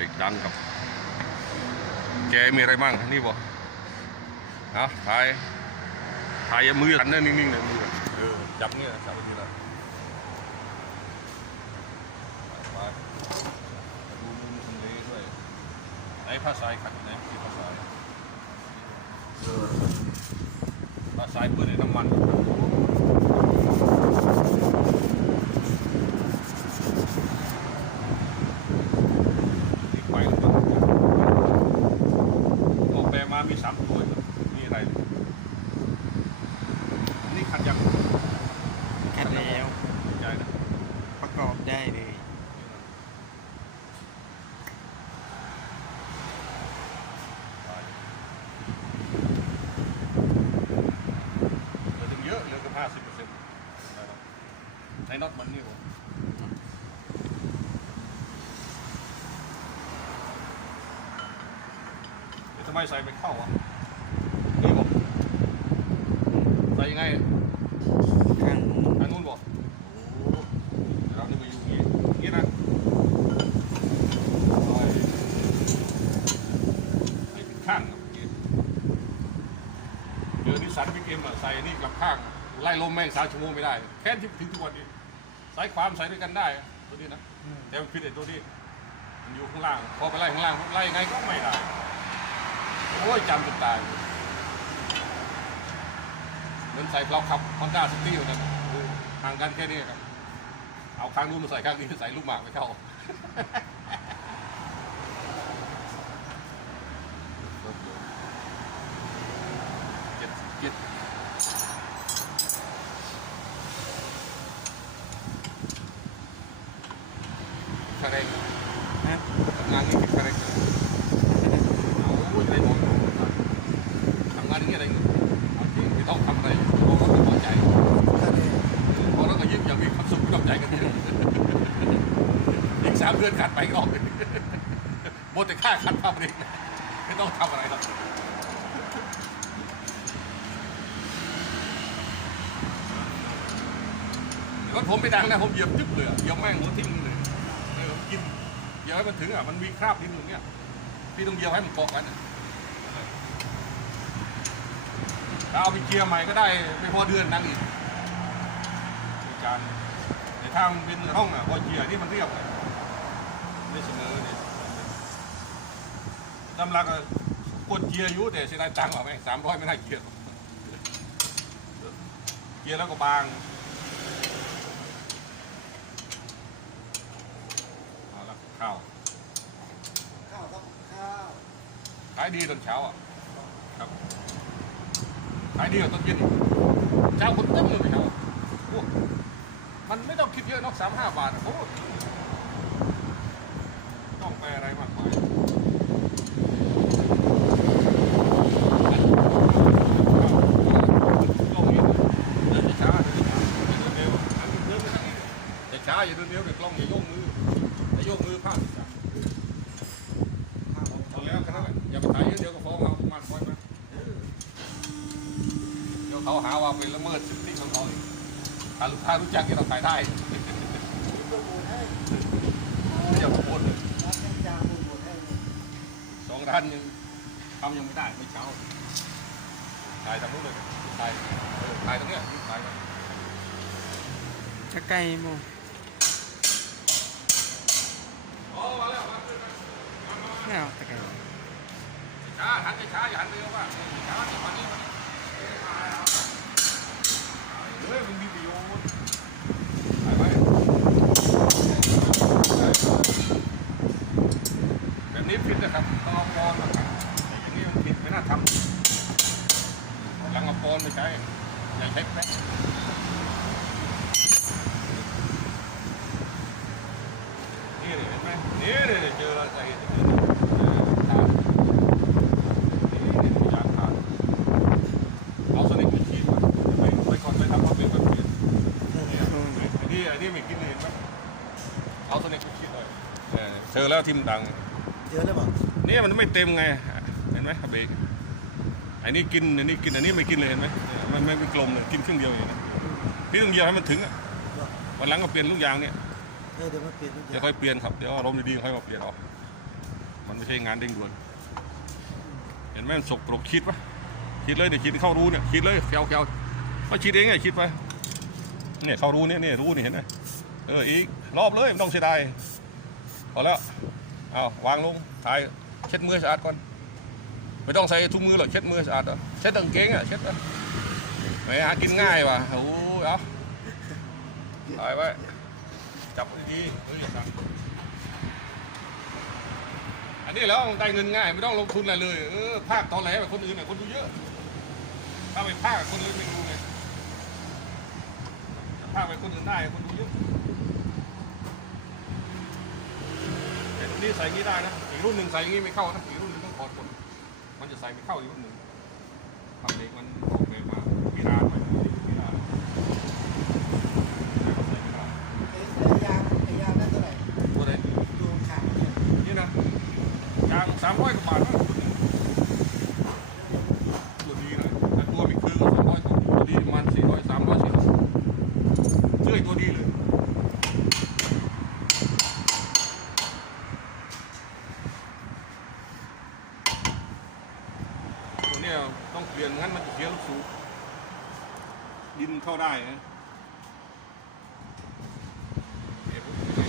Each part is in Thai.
เด็กดังครับ แกมีอะไรบ้างนี่บอกเอาถ่ายถ่ายมือหันเนี่ยนิ่งๆเลยมือเออจับเนี่ยจับอย่างนี้เลยไปดูมุมทำเลด้วยไอ้ผ้าสายขัดไหนผ้าสายผ้าสายเพื่อนน้ำมัน อีกไปแล้วก็ออกแบบมามีสามตัวครับมีอะไรนี่ขัดยัง แค่แล้ว ใจนะ ประกอบได้เลย เหลือถึงเยอะเหลือเกือบห้าสิบเปอร์เซ็นต์ ในน็อตมันนี่ผมเดี๋ยวทำไมใส่ไปเข้าอะนี่บอกใส่ยังไงข้างนู้นทางนู้นบอกเราจะไปอยู่ย่างนี้อย่างนี้นะโอ้ยใส่ถึงข้างเมื่อกี้เจอนิสสันบิ๊กเอ็มอะใส่นี่กลับข้างไล่ลมแม่งสามชั่วโมงไม่ได้ แค่ที่ถึงทุกวันนี้ สายความใส่ด้วยกันได้อะตัวนี้นะแต่มันผิดไอ้ตัวนี้มันอยู่ข้างล่าง พอไปไล่ข้างล่างไล่ยังไงก็ไม่ได้โอ้ยจำจนตายเหมือนใส่เราขับฮอนด้าซิตี้อยู่นั่นน่ะห่างกันแค่นี้ครับ เอาข้างนู้นมาใส่ข้างนี้ใส่ลูกหมากไม่เข้า เจ็ดเจ็ด คาเร่งทำงานนี่เป็นคาแรคเตอร์เอาโอ้ยได้หมดทำงานนี่อะไรเงี้ยเอาจริงไม่ต้องทำอะไรพอเราก็พอใจพอเราก็ยิ้มอย่างมีความสุขไม่ต้องใจกันเยอะอีกสามเดือนขาดไปก็ออกเลยหมดแต่ค่าคัดภาพเองไม่ต้องทำอะไรหรอกรถผมไม่ดังนะผมเหยียบจึ๊บเลยเหยียบแม่งหัวทิ่มเลยเออกิน เหยียบให้มันถึงอะมันมีคราบดินอยู่เนี่ยพี่ต้องเหยียบให้มันเกาะกันถ้าเอาไปเกียร์ใหม่ก็ได้ไม่พอเดือนนั่งอีกมีการในทางเป็นร่องอะพอเกียร์นี่มันเรียบเลยไม่เสมอเนี่ยตำลักกดเกียร์อยู่แต่เสียดายตังค์เอาไหมสามร้อยไม่ได้เกียร์เกียร์แล้วก็บางเอาละข้าว ข้าวครับข้าว ขายดีตอนเช้าอะครับขายดีกว่าตอนเย็นอีกเช้าคนเต็มเลยเช้ามันไม่ต้องคิดเยอะนอกสามห้าบาทอะโอ้ต้องไปอะไรมากมายลงนี้เดินช้าๆเดินช้าๆอย่าเดินเร็วเดินไปทางนี้อย่าช้าอย่าเดินเร็วเดี๋ยวกล้องอย่าโยกมืออย่าโยกมือพลาด เอาแล้วแค่นั้นแหละอย่าไปถ่ายเยอะเดี๋ยวก็ฟ้องเรามาปล่อยมาเดี๋ยว เขาหาว่าเป็นละเมิดสิทธิของเขาอีกถ้าลูกค้ารู้จักที่เราถ่ายได้โปรโมทให้อย่ามาพูดเลยร้านแม่จาโปรโมทให้สองด้านยังทำยังไม่ได้ไม่เช้าถ่ายทางนู้นเลยถ่ายเออถ่ายตรงเนี้ยถ่ายมาจะใกล้โมงอ๋อมาแล้วมาขึ้นมามามาไม่เอาตะไกลช้าหันไปช้าอย่าหันเร็วว่าช้าอย่ามานี่มานี่ เฮ้ยมึงมีประโยชน์ถ่ายไว้ แบบนี้ผิดนะครับต้องเอาปอนมาครับแต่อย่างนี้มันผิดไม่น่าทำหลังเอาปอนไม่ใช้อย่าใช้แป๊ะนี่เลยเห็นไหมนี่เลยเจอแล้วใจเห็นไหมขาดนี่นี่ยางขาดเอาสนิทไปฉีดมาไปไปก่อนไปทำความเป็นแบบเปลี่ยนเนี่ยไอ้นี่ไอ้นี่ไม่กินเลยเห็นไหมเอาสนิทไปฉีดเลยเออเจอ แล้วทิมดังเดี๋ยวได้บอกเนี่ยมันไม่เต็มไง เห็นไหมเบรกอันนี้กินอันนี้กินอันนี้ไม่กินเลยเห็นไหมมันไม่เป็นกลมเลยกินครึ่งเดียวเองนะพี่ต้องเหยียบให้มันถึงอะวันหลังก็เปลี่ยนลูกยางเนี่ยเออเดี๋ยวมาเปลี่ยนทุกอเดี๋ยย่าวงค่อยเปลี่ยนครับเดี๋ยวอารมณ์ดีๆค่อยมาเปลี่ยนเอามันไม่ใช่งานเร่งด่วน เห็นไหมมันสกปรกคิดปะคิดเลยเดี๋ยวคิดเข้ารู้เนี่ยคิดเลยแกวแกวก็คิดเองไงคิดไปเนี่ยเข้ารู้เนี่ยเนี่ยรู้นี่เห็นไหมเอออีกรอบเลยไม่ต้องเสียดาย พอแล้วเอาวางลงถ่ายเช็ดมือสะอาดก่อนไม่ต้องใส่ถุงมือหรอกเช็ดมือสะอาดอะเช็ดกางเกงอะเช็ดอะแหมหากินง่ายว่ะโอ้ยเอาถ่ายไว้จับดีๆเฮ้ยอย่าสั่งอันนี้แล้วได้เงินง่ายไม่ต้องลงทุนอะไรเลยเออภาคตอนแหลแบบคนอื่นเนี่ยคนดูเยอะถ้าไปภาคคนอื่นไม่ดูไงภาคไปคนอื่นได้คนดูเยอะแต่รุ่ นี้ใส่อย่างนี้ได้นะ อีกรุ่นหนึ่งใส่อย่างนี้ไม่เข้านะอีกรุ่นหนึ่งต้องถอดคนมันจะใส่ไม่เข้าอีกรุ่นหนึ่งทำเล็กมันออกเลยมาพิรานไปพิรานใส่ไม่ได้ไอ้ไอ้ยางไอ้ยางนั่นเท่าไหร่ตัวไหนดูขาดนี่นะยางสามร้อยกว่าบาทนะตัวนี้เลยแต่ตัวไม่คือก็สองร้อยตัวตัวนี้ประมาณสี่ร้อยสามร้อยสี่ร้อยเชื่อไอ้ตัวนี้เลย ตัวเนี้ยต้องเปลี่ยนงั้นมันจะเสียลูกสูบดินเข้าได้นะเดี๋ยวผมไปดู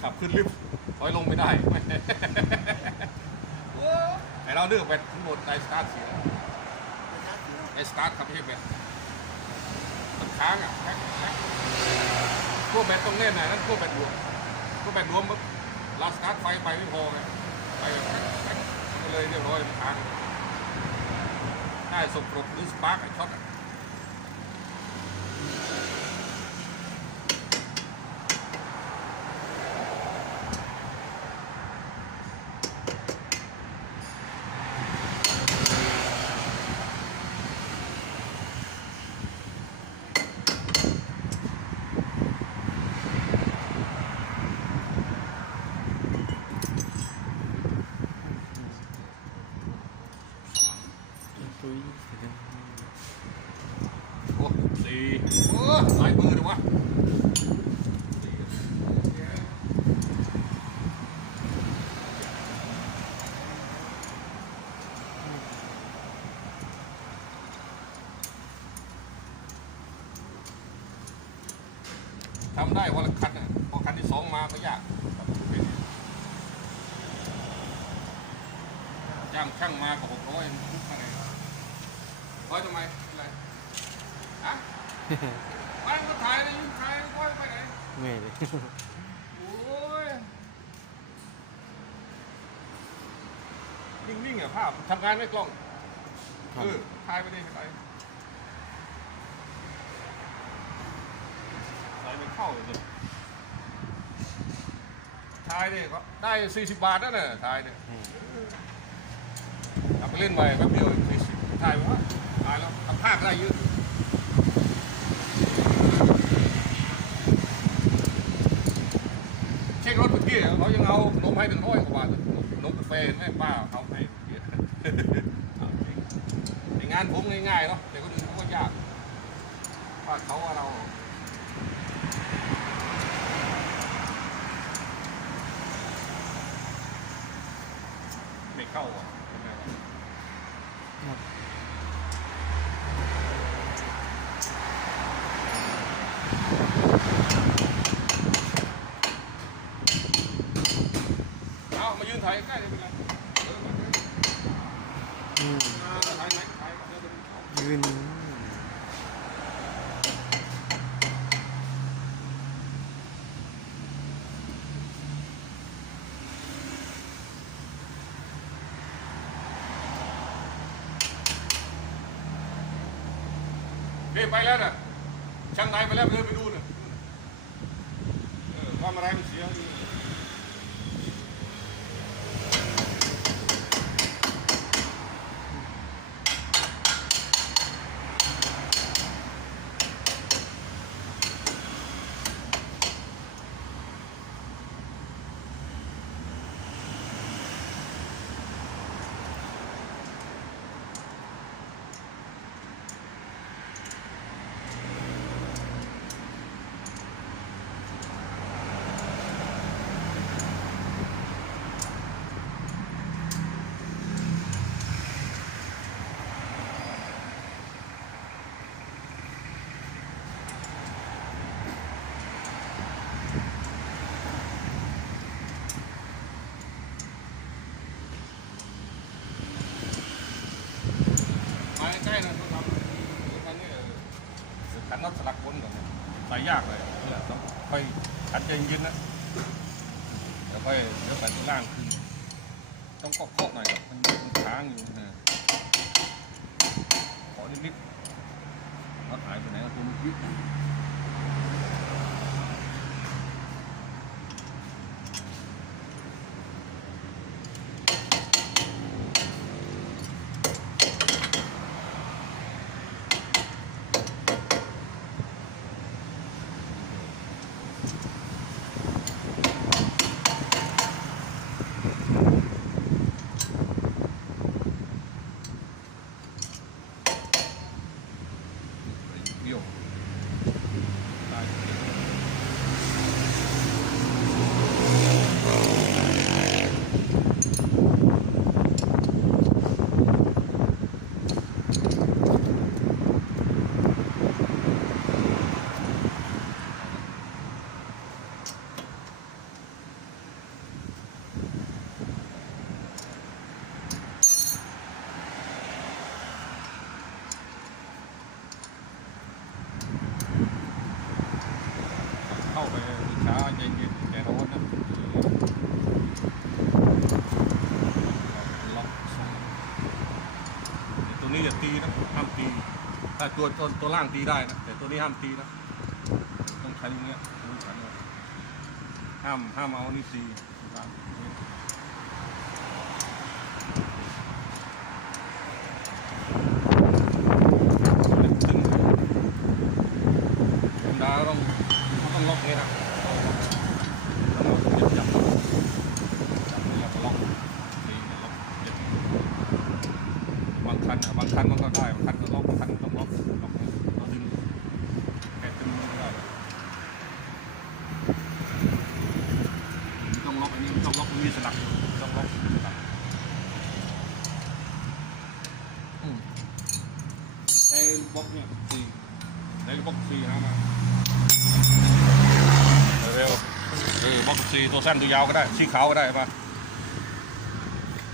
ขับขึ้นลิฟต์ถอยลง ไม่ได้ไอเราเลือกแบตทั้งหมดไอสตาร์ทเสียไอสตาร์ทขับไม่ใช่แบตมันค้างอะแพ็คแพ็คพวกแบตต้องแน่นหน่อยนั่นพวกแบตรวมพวกแบตรวมปุ๊บเราสตาร์ทไฟไปไม่พอไงไปแบบแพ็คเลยเรียบร้อยมันค้างได้สกปรกหรือสปาร์กช็อตอะ ตุ้ย โอ้สี่โอ้หลายมือเลยวะทำได้วันละคันอะพอคันที่สองมาก็ยากจ้างช่างมาก็หกร้อยทุกอะไรร้อยทำไมอะไรฮะไปมาถ่ายเลยยิงถ่ายร้อยไปไหนเมื่อยเลยโอ้ยนิ่งๆอะภาพทำงานไม่กล้องครับเออถ่ายไปดิถ่ายถ่ายไม่ เข้าเลยถ่ายดิครับได้สี่สิบบาทนั่นน่ะถ่ายเนี่ยอืมเอาไปเล่นไปแป๊บเดียวสี่สิบถ่ายไปวะถ่ายแล้วทำภาคได้เยอะเช็ครถเมื่อกี้เขายังเอานมให้หนึ่งร้อยกว่าบาทเลยนมกาแฟแม่ป้าเอาให้เมื่อกี้เอาจริงในงานผมง่ายๆเนาะแต่คนอื่นเขาก็ยากว่าเขาว่าเรา ไม่เข้าอะทำไงวะ ครับ เอามายืนถ่ายใกล้เลยเป็นไรเออมาเถอะ อืม เออถ่ายไหนถ่ายเดี๋ยวเป็นเอา ยืน ไปแล้วน่ะช่างนายไปแล้วเดินไปดูน่ะเออว่าอะไรมันเสีย ใช่นะต้นคันนี้ขันน็อตสลักบนก่อนเนี่ยใส่ยากเลยต้องค่อยขันจเย็นนะแล้วค่อยเลื่อวขันตัวล่างขึ้น ต้องเคาะๆหน่อยคมันมันค้างอยู่นะเคาะนิดๆน็อตหายไปไหนก็ตัวนิด ถ้าตัวตัวตัวล่างตีได้นะแต่ตัวนี้ห้ามตีนะต้องใช้ตรงเนี้ยมือขันไว้ห้ามห้ามเอานี่ตีล่างตึงๆ ธรรมดาต้องต้องล็อกนี้นะต้องล็อกจับจับแล้วก็ล็อกนี่ล็อกเย็บบางคันอะบางคันมันก็ได้บางคันก็ล็อกบางคันต้องล็อกล็อกเราดึงแค่ดึงมันก็ได้ต้องล็อกอันนี้ต้องล็อกมีสลักต้องล็อกสลักอืมไอ้ บล็อกเนี่ยสี่ไอ้บล็อกสี่หามาเร็วเออบล็อกสี่ตัวสั้นตัวยาวก็ได้สีขาวก็ได้ปะ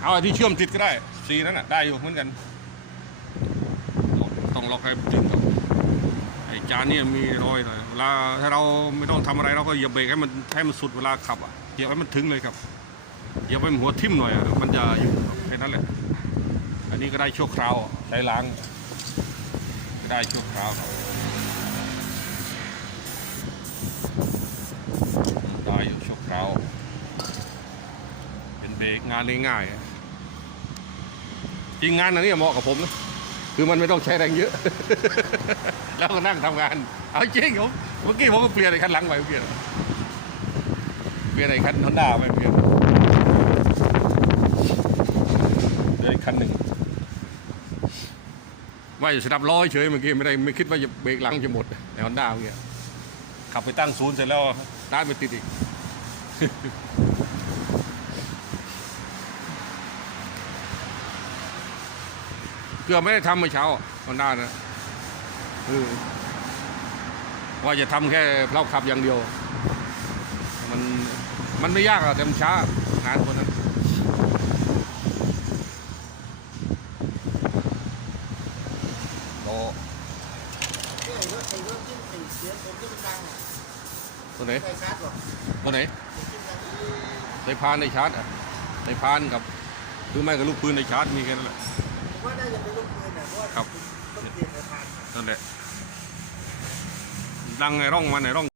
เอาไอ้ที่เชื่อมติดก็ได้สีนั้นน่ะได้อยู่เหมือนกันต้องล็อกให้ติดก่อนไอ้จานนี่มีรอยหน่อยเวลาถ้าเราไม่ต้องทำอะไรเราก็เหยียบเบรกให้มันให้มันสุดเวลาขับอะเหยียบให้มันถึงเลยครับเหยียบให้มันหัวทิ่มหน่อยอะมันจะอยู่แค่นั้นแหละอันนี้ก็ได้ชั่วคราวใช้ล้าง ได้ชั่วคราวครับได้อยู่ชั่วคราวเป็นเบรกงานง่ายๆอะจริงงานอันนี้เหมาะกับผมนะคือมันไม่ต้องใช้แรงเยอะ แล้วก็นั่งทำงาน เอาจริงผมเมื่อกี้ผมก็เปลี่ยนไอ้คันหลังไปเปลี่ยนเปลี่ยนไอ้คันฮอนด้าไปเปลี่ยนเหลืออีกคันหนึ่ง ว่าจะสนับล้อเฉยเมื่อกี้ไม่ได้ไม่คิดว่าจะเบรกหลังจะหมดในฮอนด้าเมื่อกี้ขับไปตั้งศูนย์เสร็จแล้วร้านไปติดอีก เกือบไม่ได้ทำเมื่อเช้าฮอนด้านะเออว่าจะทำแค่เพลาขับอย่างเดียว มันมันไม่ยากอะแต่มันช้างานคนนั้นโต ไอ้รถไอ้รถที่ไอ้เสีย ผมที่มันดังอะตัวไหนไฟชาร์จหรอกตัวไหนที่มันดังในพานในชาร์จอะในพานกับหรือไม่กับลูกปืนในชาร์จมีแค่นั้นแหละ ผมว่าน่าจะเป็นลูกปืนอะเพราะว่าครับ ต้องเปลี่ยนสายพาน นั่นแหละดังไงร่องมันไงร่อง